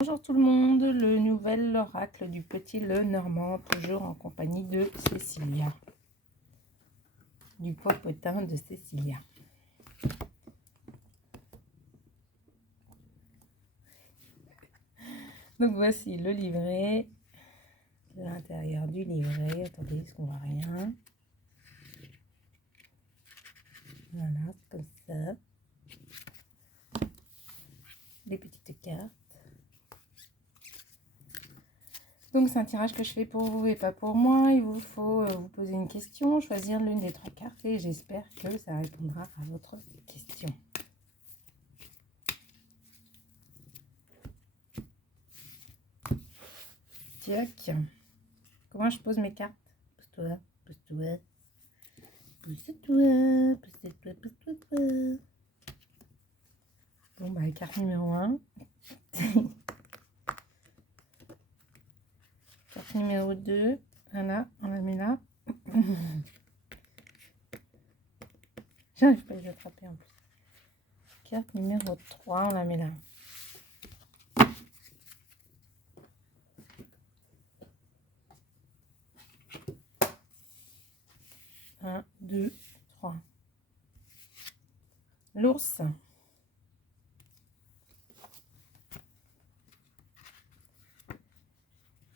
Bonjour tout le monde, le nouvel oracle du petit Lenormand, toujours en compagnie de Cécilia, du popotin de Cécilia. Donc voici le livret, l'intérieur du livret. Attendez, est-ce qu'on voit rien? Voilà, comme ça. Des petites cartes. Donc c'est un tirage que je fais pour vous et pas pour moi. Il vous faut vous poser une question, choisir l'une des 3 cartes et j'espère que ça répondra à votre question. Tac. Comment je pose mes cartes? Pousse-toi, pousse-toi. Pousse-toi, pousse-toi, pousse-toi. Bon, bah, carte numéro 1. Carte numéro 2. Voilà, on la met là. J'arrive pas à les attraper en plus. Carte numéro 3, on la met là. 1, 2, 3. L'ours.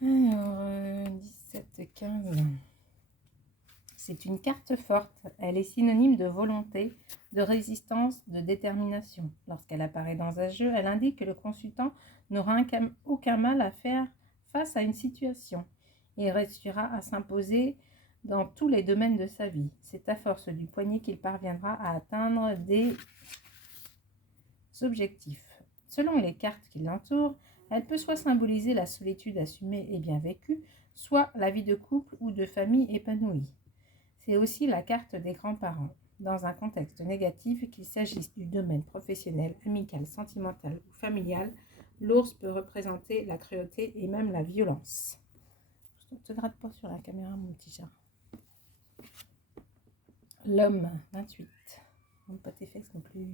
Alors, 17, 15. C'est une carte forte. Elle est synonyme de volonté, de résistance, de détermination. Lorsqu'elle apparaît dans un jeu, elle indique que le consultant n'aura aucun mal à faire face à une situation et réussira à s'imposer dans tous les domaines de sa vie. C'est à force du poignet qu'il parviendra à atteindre des objectifs. Selon les cartes qui l'entourent, elle peut soit symboliser la solitude assumée et bien vécue, soit la vie de couple ou de famille épanouie. C'est aussi la carte des grands-parents. Dans un contexte négatif, qu'il s'agisse du domaine professionnel, amical, sentimental ou familial, l'ours peut représenter la cruauté et même la violence. Ne te gratte pas sur la caméra, mon petit chat. L'homme, 28. Non, pas tes fesses non plus.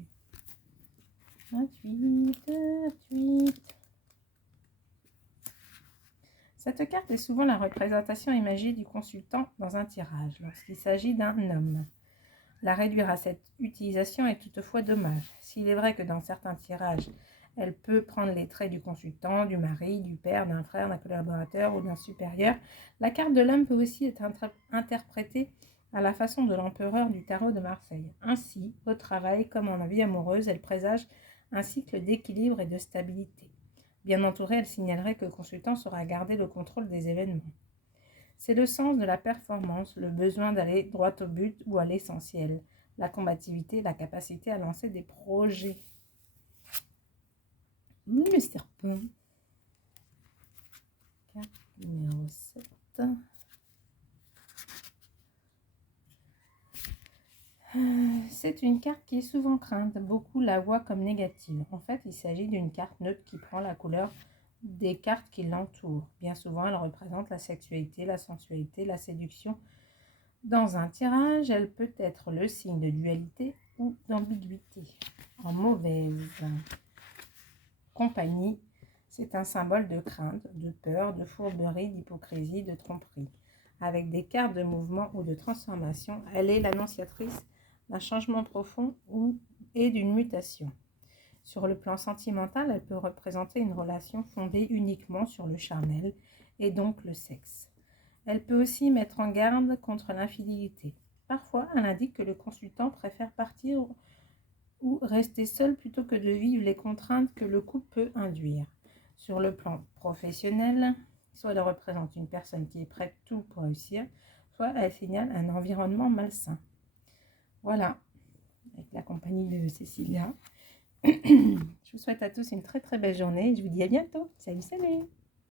28, 28. Cette carte est souvent la représentation imagée du consultant dans un tirage, lorsqu'il s'agit d'un homme. La réduire à cette utilisation est toutefois dommage. S'il est vrai que dans certains tirages, elle peut prendre les traits du consultant, du mari, du père, d'un frère, d'un collaborateur ou d'un supérieur, la carte de l'homme peut aussi être interprétée à la façon de l'empereur du tarot de Marseille. Ainsi, au travail comme en vie amoureuse, elle présage un cycle d'équilibre et de stabilité. Bien entourée, elle signalerait que le consultant saura garder le contrôle des événements. C'est le sens de la performance, le besoin d'aller droit au but ou à l'essentiel, la combativité, la capacité à lancer des projets. Le serpent. Carte numéro 7. C'est une carte qui est souvent crainte. Beaucoup la voient comme négative. En fait, il s'agit d'une carte neutre qui prend la couleur des cartes qui l'entourent. Bien souvent, elle représente la sexualité, la sensualité, la séduction. Dans un tirage, elle peut être le signe de dualité ou d'ambiguïté. En mauvaise compagnie, c'est un symbole de crainte, de peur, de fourberie, d'hypocrisie, de tromperie. Avec des cartes de mouvement ou de transformation, elle est l'annonciatrice d'un changement profond et d'une mutation. Sur le plan sentimental, elle peut représenter une relation fondée uniquement sur le charnel et donc le sexe. Elle peut aussi mettre en garde contre l'infidélité. Parfois, elle indique que le consultant préfère partir ou rester seul plutôt que de vivre les contraintes que le couple peut induire. Sur le plan professionnel, soit elle représente une personne qui est prête tout pour réussir, soit elle signale un environnement malsain. Voilà, avec la compagnie de Cécilia. Je vous souhaite à tous une très très belle journée et je vous dis à bientôt. Salut, salut!